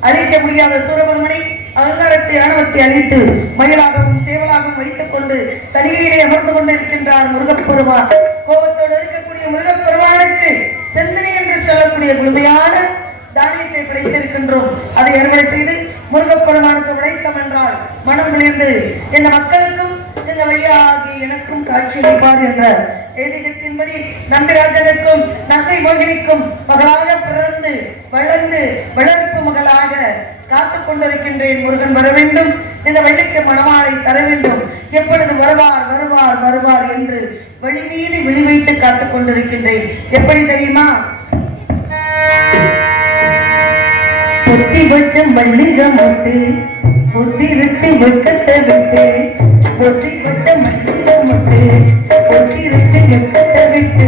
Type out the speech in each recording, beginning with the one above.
அழிக்க முடியாத சூரபதமனை அலங்காரத்தை ஆணவத்தை அழித்து மயிலாகவும் சேவலாகவும் வைத்துக் கொண்டு தனியிலே அமர்ந்து கொண்டிருக்கின்றார் முருகப்பெருமான் கோபத்தோடு இருக்கக்கூடிய முருகப்பெருமானுக்கு செந்தனை என்று சொல்லக்கூடிய குழுமையான தானியத்தை படைத்திருக்கின்றோம் அதை அறுவடை செய்து முருகப்பெருமானுக்கு விடைத்தம் என்றால் மனம் குளிர்ந்து இந்த மக்களுக்கும் இந்த வழியாகி எனக்கும் காட்சி அளிப்பார் என்ற ஐதீகத்தின்படி நம்பிராஜனுக்கும் நங்கை மோகினிக்கும் மகளாக பிறந்து வளர்ந்து வளர்ப்பு மகளாக காத்துக் கொண்டிருக்கின்றேன் முருகன் வர வேண்டும். இந்த வள்ளிக்கு மணமாலை தர வேண்டும். எப்பொழுது வருவார் வருவார் வருவார் என்று வழி மீது விழி வைத்து காத்துக் கொண்டிருக்கின்றேன். எப்படி தெரியுமா? பொத்தி வச்ச மல்லிகை மொட்டு பொத்தி வச்சு வெக்கத்தை விட்டு பொத்தி வச்ச மல்லிக மொட்டு பொத்தி வச்சு வெக்கத்தை விட்டு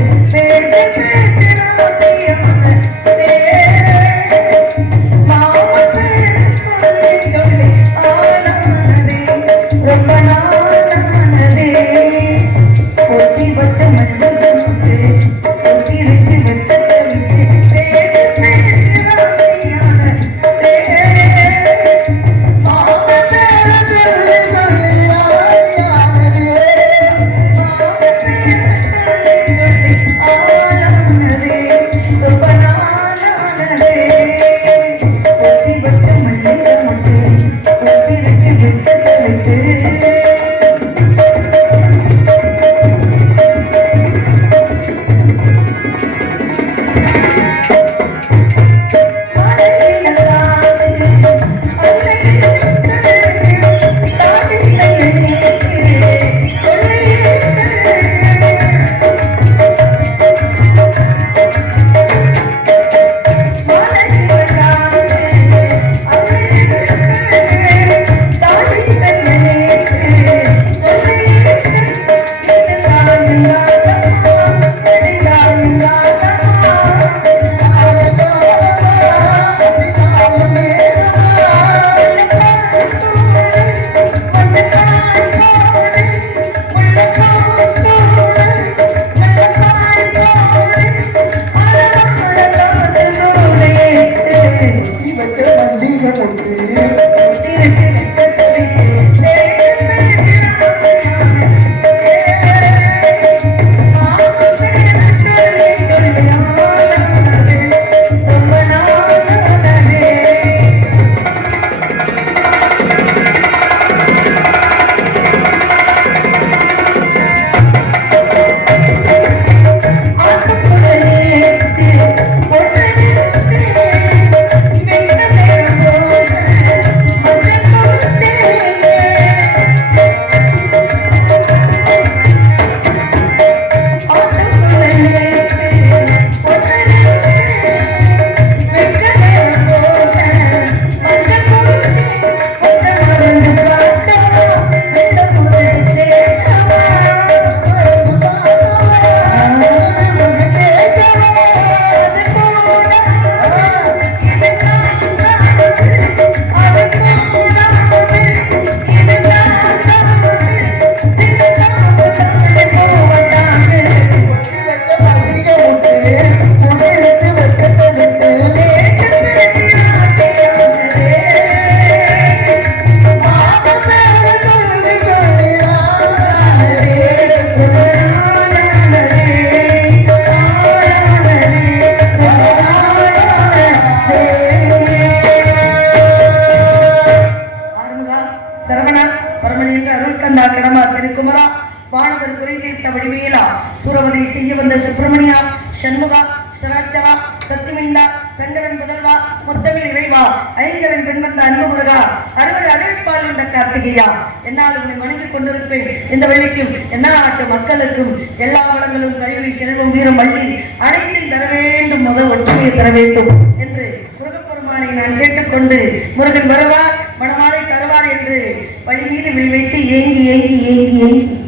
மக்களுக்கும் எல்லா வளங்களும் கருவி செல்வம் வீரம் வள்ளி அனைத்தையும் தர வேண்டும். முதல் ஒற்றுமையை தர வேண்டும் என்று முருகப்பெருமானை நான் கேட்டுக்கொண்டு முருகன் வருவார் மணமாலை தருவார் என்று வழி மீது விழி வைத்து ஏங்கி ஏங்கி ஏங்கி ஏங்கி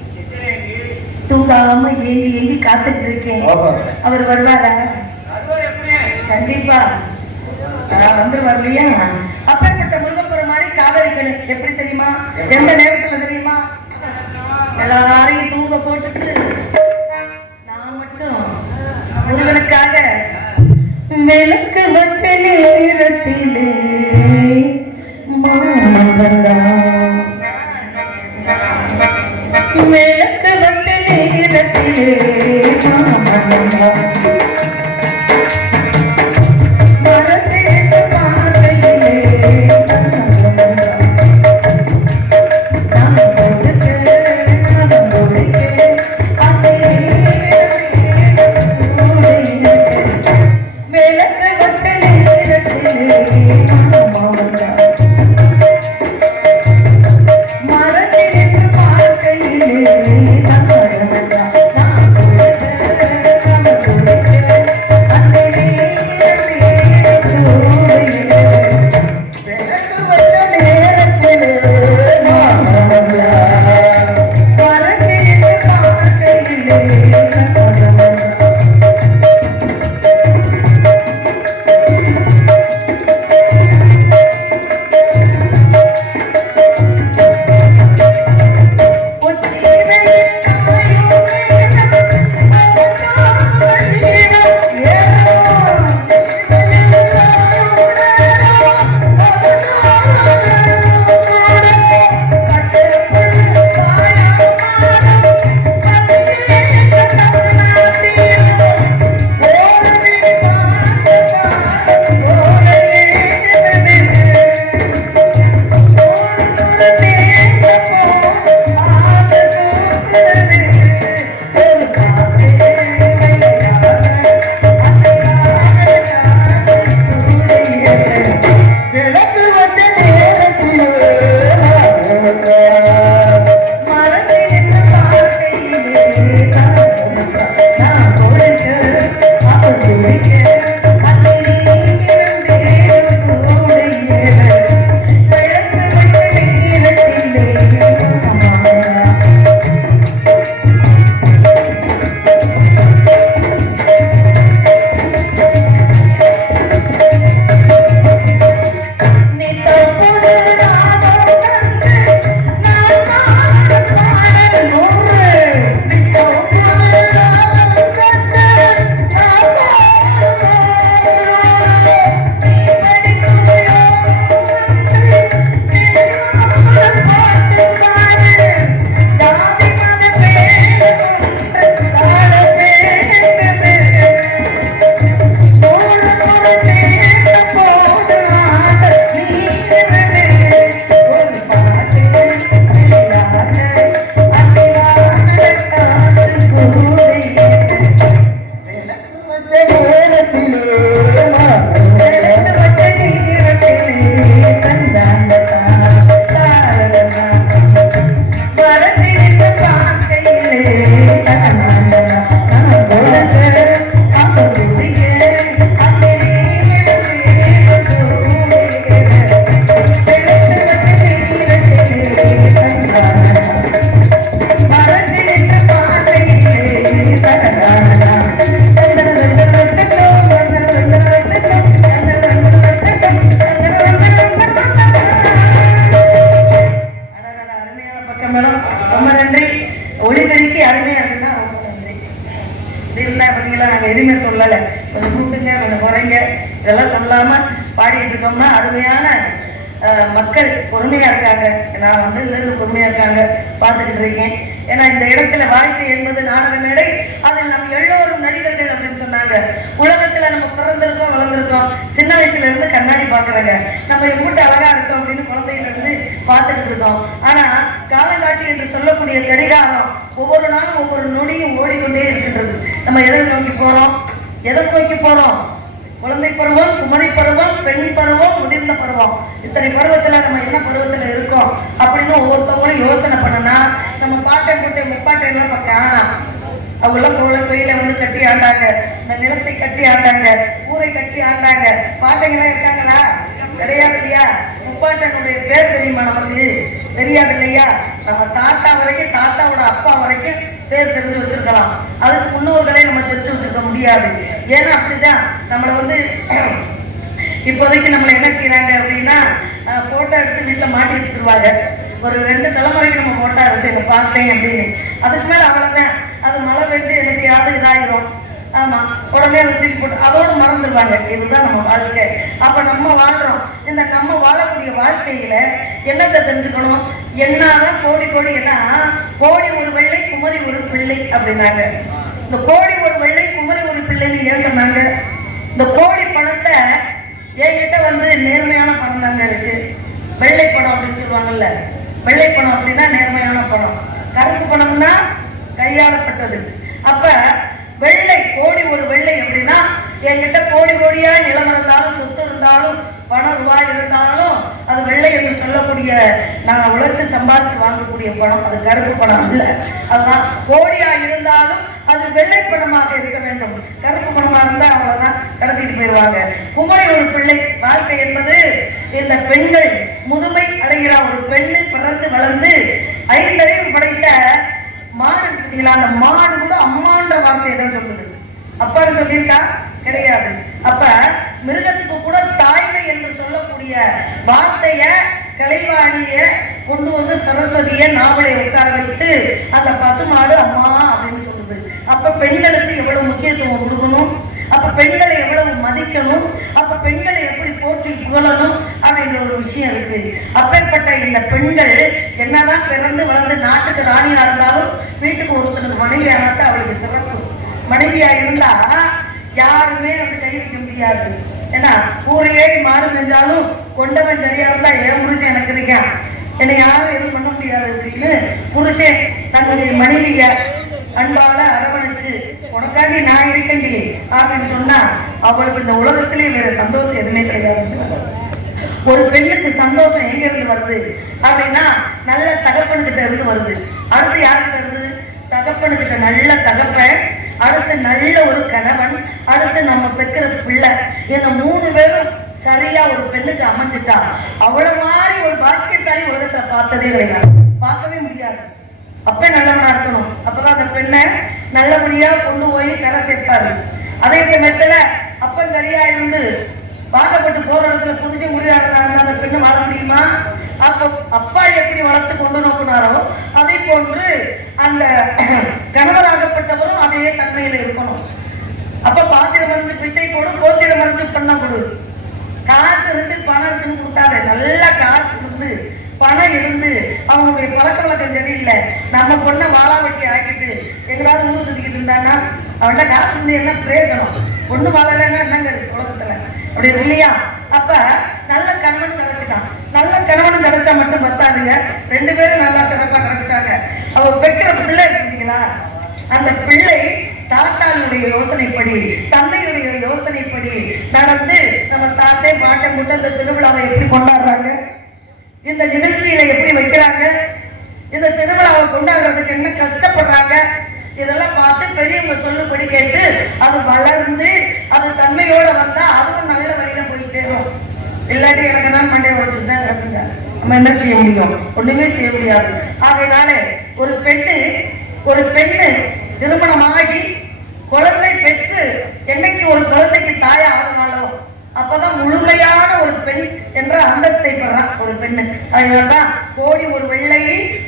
தூங்காம ஏங்கி ஏங்கி காத்துட்டு இருக்கேன். அவர் வருவாரா? கண்டிப்பா. ஆஹ் வந்துருவார் இல்லையா? அப்பேற்பட்ட முருகப்பெருமானை காதலிக்கணும். எப்படி தெரியுமா? எந்த நேரத்துல தெரியுமா? எல்லாரையும் தூங்க போட்டுட்டு. நான் மட்டும் முருகனுக்காக விளக்கு வச்ச நேரத்திலே மாமன் வந்தான் நம்ம எங்கிட்ட அழகா இருக்கோம் அப்படின்னு குழந்தையில இருந்து பார்த்துக்கிட்டு இருக்கோம். ஆனா காலங்காட்டி என்று சொல்லக்கூடிய கடிகாரம் ஒவ்வொரு நாளும் ஒவ்வொரு நொடியும் ஓடிக்கொண்டே இருக்கின்றது. நம்ம எதை நோக்கி போறோம்? எதை நோக்கி போறோம்? குழந்தை பருவம் குமரி பருவம் பெண் பருவம் முதிர்ந்த பருவம். இத்தனை பருவத்துல நம்ம என்ன பருவத்துல இருக்கோம் அப்படின்னு ஒவ்வொருத்தவங்களும் யோசனை பண்ணனா நம்ம பாட்டை போட்டு முப்பாட்டை எல்லாம் காணாம் அவங்கெல்லாம் கோல கோயில வந்து கட்டி ஆண்டாங்க. இந்த நிலத்தை கட்டி ஆண்டாங்க. ஊரை கட்டி ஆண்டாங்க. பாட்டைங்கெல்லாம் இருக்காங்களா? கிடையாது இல்லையா முப்பாட்டனுடைய பேர் தெரியுமா நமக்கு? தெரியாது இல்லையா நம்ம தாத்தா வரைக்கும் தாத்தாவோட அப்பா வரைக்கும் பேர் தெரிஞ்சு வச்சிருக்கலாம். அதுக்கு முன்னோர்களே நம்ம தெரிஞ்சு வச்சிருக்க முடியாது. ஏன்னா அப்படிதான். நம்மளை வந்து இப்போதைக்கு நம்மளை என்ன செய்யறாங்க அப்படின்னா போட்டோ எடுத்து வீட்டில் மாட்டி வச்சுக்கிடுவாங்க ஒரு ரெண்டு தலைமுறைக்கு நம்ம போட்டா இருக்கு எங்க அப்படின்னு. அதுக்கு மேல அவ்வளவுதான். அது மழை பெஞ்சு என்னத்தையாவது இதாயிரும். ஆமா உடனே அதை தூக்கி போட்டு அதோடு மறந்துடுவாங்க. இதுதான் நம்ம வாழ்க்கை. அப்ப நம்ம வாழ்றோம். இந்த நம்ம வாழக்கூடிய வாழ்க்கையில என்னத்தை தெரிஞ்சுக்கணும்? என்னதான் கோடி கோடி என்ன? கோடி ஒரு வெள்ளை குமரி ஒரு பிள்ளை அப்படின்னாங்க. இந்த கோடி ஒரு வெள்ளை குமரி ஒரு பிள்ளைன்னு ஏன் சொன்னாங்க? இந்த கோடி பணத்தை என்கிட்ட வந்து நேர்மையான பணம் தாங்க இருக்கு. வெள்ளை பணம் அப்படின்னு சொல்லுவாங்கல்ல. வெள்ளை பணம் அப்படின்னா நேர்மையான பணம். கருப்பு பணம்னா கையாளப்பட்டது அப்ப வெள்ளை கோடி ஒரு வெள்ளை அப்படின்னா என்கிட்ட கோடி கோடியா நிலம் இருந்தாலும் சொத்து இருந்தாலும் பணம் ரூபாய் இருந்தாலும் அது வெள்ளை என்று சொல்லக்கூடிய நான் உழைச்சு சம்பாதிச்சு வாங்கக்கூடிய பணம் அது கருப்பு பணம் இல்லை. அதுதான் கோடியா இருந்தாலும் அது வெள்ளை பணமாக இருக்க வேண்டும். கருப்பு பணமா இருந்தா அவ்வளவுதான் கடத்திட்டு போயிடுவாங்க. குமரி ஒரு பிள்ளை வாழ்க்கை என்பது இந்த பெண்கள் முதுமை அடைகிற ஒரு பெண்ணு பிறந்து வளர்ந்து ஐந்தறிவு படைத்த மாடு இருக்கு பார்த்தீங்களா அந்த மாடு கூட அம்மான்ற வார்த்தை தான் சொல்லுது. அப்பான்னு சொல்லியிருக்கா? கிடையாது. அப்ப மிருகத்துக்கு கூட தாய்மை என்று சொல்லக்கூடிய வார்த்தைய கலைவாணிய கொண்டு வந்து சரஸ்வதிய நாவலை உட்கார வைத்து அந்த பசுமாடு அம்மா அப்படின்னு சொல்லுது. அப்ப பெண்களுக்கு எவ்வளவு முக்கியத்துவம் கொடுக்கணும்? அப்ப பெண்களை எவ்வளவு மதிக்கணும்? அப்ப பெண்களை எப்படி போற்றி புகழணும்? அப்படின்ற ஒரு விஷயம் இருக்கு. அப்பேற்பட்ட இந்த பெண்கள் என்னதான் பிறந்து வளர்ந்து நாட்டுக்கு ராணியா இருந்தாலும் வீட்டுக்கு ஒருத்தனுக்கு மனைவியா அவளுக்கு சிறப்பு. மனைவியா இருந்தா யாருமே வந்து கை வைக்க முடியாது. ஏன்னா ஊரை ஏறி மாடு செஞ்சாலும் கொண்டவன் சரியா இருந்தா ஏன் புருஷன் எனக்கு இருக்கான் என்னை யாரும் எதுவும் பண்ண முடியாது அப்படின்னு புருஷன் தன்னுடைய மனைவிய அன்பால அரவணைச்சு உனக்காண்டி நான் இருக்கேன்டி அப்படின்னு சொன்னா அவளுக்கு இந்த உலகத்திலே வேற சந்தோஷம் எதுவுமே கிடையாது. ஒரு பெண்ணுக்கு சந்தோஷம் எங்க இருந்து வருது? அப்படின்னா நல்ல தகப்பனுக்கிட்ட இருந்து வருது. அடுத்து யார்கிட்ட இருந்து? தகப்பனுக்கிட்ட நல்ல தகப்பன் அடுத்து நல்ல ஒரு கணவன் அடுத்து நம்ம பெக்கிற பிள்ளை. இந்த மூணு பேரும் சரியா ஒரு பெண்ணுக்கு அமைஞ்சிட்டா அவ்வளவு மாதிரி ஒரு பாக்கியசாலி உலகத்துல பார்த்ததே கிடையாது. பார்க்கவே முடியாது. அப்ப நல்லவனா இருக்கணும். அப்பதான் அந்த பெண்ணை நல்லபடியா கொண்டு போய் கரை சேர்ப்பாரு. அதே சமயத்துல அப்பன் சரியா இருந்து வாக்கப்பட்டு போற இடத்துல புதுசு முடியாத அந்த பெண்ணை வாழ முடியுமா? அப்போ அப்பா எப்படி வளர்த்து கொண்டு நோக்கினாரோ அதே போன்று அந்த கணவராகப்பட்டவரும் அதே தன்மையில இருக்கணும். அப்ப பாத்திரம் மருந்து பிச்சை கொடு கோத்திரம் மருந்து பண்ண கொடு. காசு இருந்து பணம் இருக்குன்னு கொடுத்தாரு நல்லா காசு இருந்து பணம் இருந்து அவங்களுடைய பழக்க வழக்கம் சரியில்லை. நம்ம பொண்ணை வாழா வெட்டி ஆக்கிட்டு எங்களாவது ஊர் சுத்திக்கிட்டு இருந்தான்னா அவன்கிட்ட காசு இருந்து என்ன பிரயோஜனம். பொண்ணு வாழலைன்னா என்னங்க இருக்கு? அப்படின்னு அப்படி இல்லையா? அப்ப நல்ல கணவன் கிடைச்சிட்டான். நல்ல கணவன் கிடைச்சா மட்டும் பத்தாதுங்க. ரெண்டு பேரும் நல்லா சிறப்பா கிடைச்சிட்டாங்க. அவ பெற்ற பிள்ளை இருக்கீங்களா? அந்த பிள்ளை தாத்தாளுடைய யோசனைப்படி தந்தையுடைய யோசனைப்படி நடந்து நம்ம தாத்தே பாட்டை முட்டை இந்த திருவிழாவை எப்படி கொண்டாடுறாங்க? இந்த நிகழ்ச்சியில எப்படி வைக்கிறாங்க? இந்த திருவிழாவை கொண்டாடுறதுக்கு என்ன கஷ்டப்படுறாங்க? இதெல்லாம் பார்த்து பெரியவங்க சொல்லுபடி கேட்டு அது வளர்ந்து அது தன்மையோட வந்தா அதுவும் நல்ல வழியில போய் சேரும். இல்லாட்டி எனக்கு என்ன மண்டை உடச்சிட்டு தான் கிடக்குங்க நம்ம என்ன செய்ய முடியும்? ஒண்ணுமே செய்ய முடியாது. ஆகையினால ஒரு பெண்ணு ஒரு பெண்ணு திருமணமாகி குழந்தை பெற்று என்னைக்கு ஒரு குழந்தைக்கு தாயா ஆகுனாலோ அப்பதான் முழுமையான ஒரு பெண் என்ற அந்தஸ்தை பெறான் ஒரு பெண்ணு. அதனால்தான் கோடி ஒரு வெள்ளை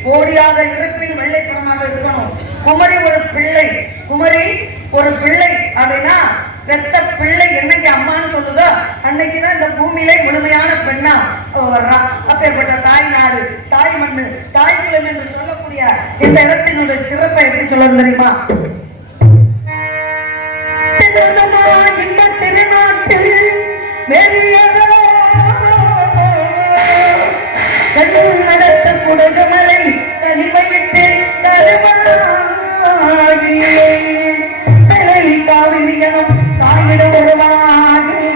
கோடியாக இருப்பின் வெள்ளை பணமாக இருக்கணும். குமரி ஒரு பிள்ளை குமரி ஒரு பிள்ளை அப்படின்னா பெத்த பிள்ளை என்னைக்கு அம்மான்னு சொல்லுதோ அன்னைக்குதான் இந்த பூமியிலே முழுமையான பெண்ணா அவ வர்றா. அப்பேற்பட்ட தாய் நாடு தாய் மண்ணு தாய் குலம் என்று சொல்லக்கூடிய இந்த இடத்தினுடைய சிறப்பை எப்படி சொல்ல தெரியுமா? திருநமா திருநாட்டில் வெளியதோ நடத்த குடகுமலை கனிவையிட்டு தருமாகி தலை காவிரியனும் தாயிடம் உருவாகி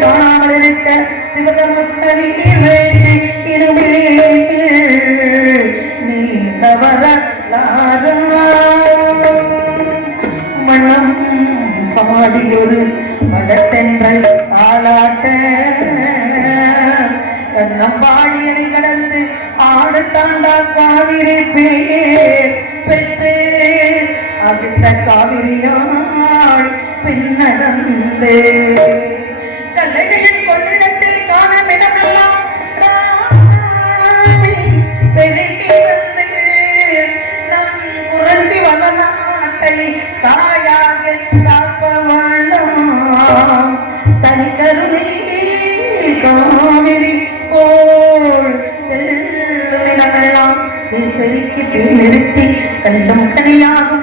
காணாமல் இருக்க சிவதமுக்கரி வேற்றி இடுமில் நீண்ட மனம் பாடியொரு மடத்தென்றல் தாளாட்ட. கண்ணம் கடந்து ஆடு தாண்டா காவிரி பேர் ஆழ்ந்த காவிரியாள் பின்னடந்து. கல்லடியின் கொள்ளிடத்தில் காணமிடமெல்லாம் பெருகி வந்து நம் குறைஞ்சி வள நாட்டை தாயாக காப்பவாழம் தனி கருணை காவிரி நிறுத்தி கல்லும் கனியாகும்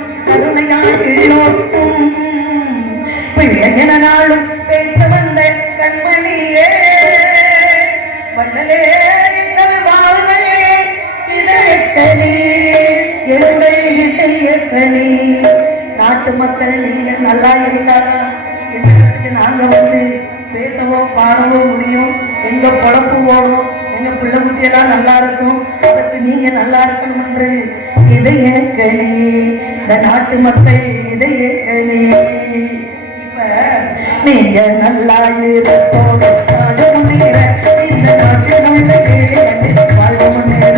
நல்லா இருக்காங்க. இருக்கிறதுக்கு நாங்கள் வந்து பேசவோ பாடவோ முடியும். எங்கள் பொழப்பு ஓடும். எங்கள் பிள்ளை குட்டியெல்லாம் நல்லா இருக்கும். அதுக்கு நீங்கள் நல்லா இருக்கணும் என்று இதை ஏற்கனே இந்த நாட்டு மக்கள் இதை ஏற்கனே இப்போ நீங்கள் நல்லா இருப்போம். இந்த நாட்டு மக்கள்